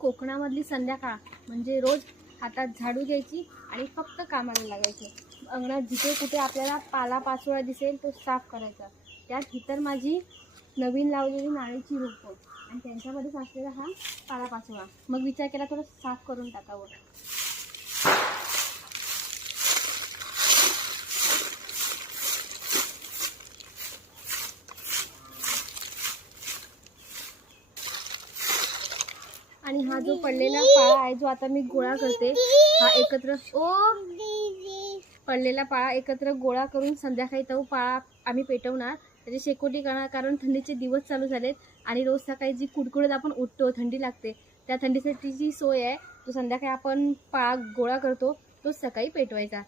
कोकणामधली संध्याकाळ म्हणजे रोज हातात झाडू घ्यायची आणि फक्त कामाला लागायचं। अंगणात जिथे कुठे आपल्याला पालापाचोळा दिसेल तो साफ करायचा। त्यात ही तर माझी नवीन लावलेली नारळीची रोपं आणि त्यांच्यामध्येच असलेला हा पालापाचोळा। मग विचार केला थोडं साफ करून टाकावं। आणि हा जो पडलेला पाळा आहे जो आता मी गोळा करते, हा एकत्र पडलेला पाळा एकत्र गोळा करून संध्याकाळी तो पाळा आम्ही पेटवणार। त्याची शेकोटी करणार, कारण थंडीचे दिवस चालू झालेत आणि रोज सकाळी जी कुडकुडत आपण उठतो, थंडी लागते, त्या थंडीसाठी जी सोय आहे तो संध्याकाळी आपण पाळा गोळा करतो तो सकाळी पेटवायचा।